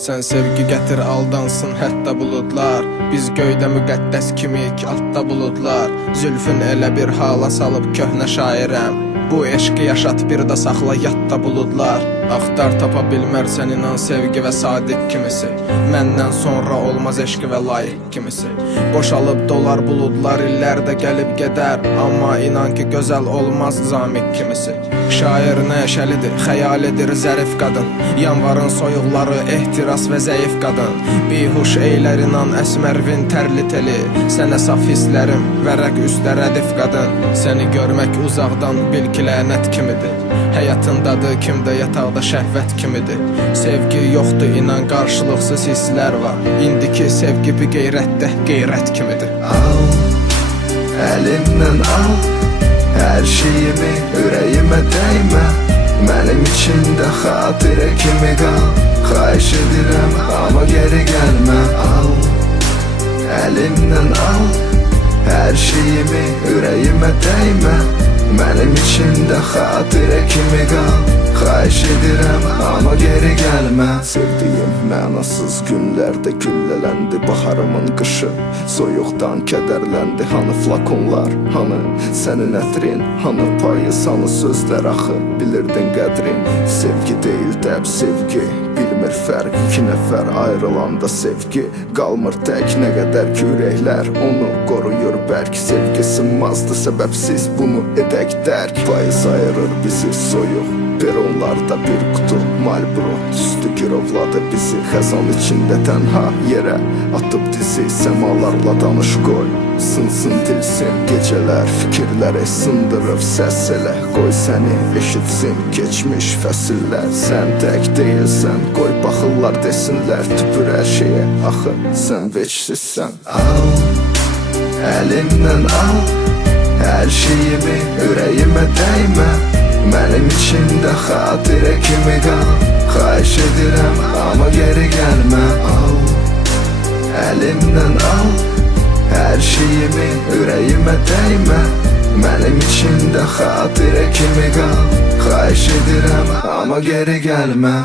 Sən sevgi gətir aldansın hətta buludlar. Biz göydə müqəddəs kimik, altda buludlar. Zülfün elə bir hala salıb köhnə şairəm. Bu eşqi yaşat bir də saxla yadda buludlar. Axtar tapa bilmərsən inan sevgi və sadiq kimisi. Məndən sonra olmaz eşqi və layiq kimisi. Boşalıb dolar buludlar illərdə gəlib gedər. Amma inan ki gözəl olmaz zamik kimisi. Şair nəşəlidir, xəyalidir zərif qadın. Yanvarın soyuqları ehtiras və zəif qadın. Bihuş eylər inan əsmərvin tərli teli. Sənə saf hisslərim vərəq üstə rədif qadın. Səni görmək uzaqdan bil ki lənət kimidir. Həyatındadır kimdə yataqda şəhvət kimidir. Sevgi yoxdur inan qarşılıqsız hisslər var. İndiki sevgi bir qeyrətdə qeyrət kimidir. Al, əlimdən al hər şeyimi, ürəyimə dəymə. Mənim içində xatirə kimi qal. Xahiş edirəm amma geri gəlmə. Al, əlimdən al hər şeyimi, ürəyimə dəymə. Mənim içində xatirə kimi qal. Xahiş edirəm amma geri gəlmə. Sevdiyim mənasız günlərdə güllələndi baharımın qışı. Soyuqdan kədərləndi hanı flakonlar, hanı sənin ətrin, hanı payız, hanı sözlər axı. Bilirdin qədrin, sevgi deyil dəb sevgi. Bilmir fərq, iki nəfər ayrılanda sevgi qalmır tək, nə qədər ki ürəklər onu qoruyur bərk. Sevgi sınmazdı səbəbsiz bunu edək dərk. Payız ayırır bizi soyuq peronlarda bir qutu Malboro üstü girovladı bizi. Xəzan içində tənha yerə atıb dizi. Səmalarla danış qoy sınsın dilsin. Gecələr fikirləri sındırıb səs elə. Qoy səni eşitsin keçmiş fəsillər. Sən tək deyilsən, qoy baxırlar desinlər. Tüpür hər şeyə, axı sən veçsizsən. Al, əlimdən al hər şeyimi, ürəyimə dəymə. Mənim içində xatirə kimi qal. Xahiş edirəm amma geri gəlmə. Al, əlimdən al hər şeyimi, ürəyimə dəymə. Mənim içində xatirə kimi qal. Xahiş edirəm amma geri gəlmə.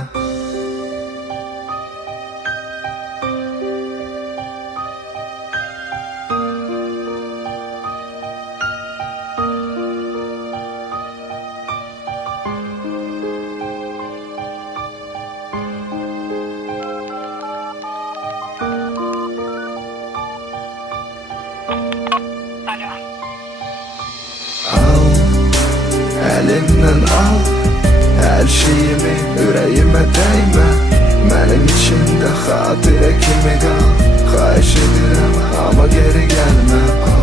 Al, əlimdən al hər şeyimi, ürəyimə dəymə. Mənim içində xatirə kimi qal. Xahiş edirəm amma geri gəlmə.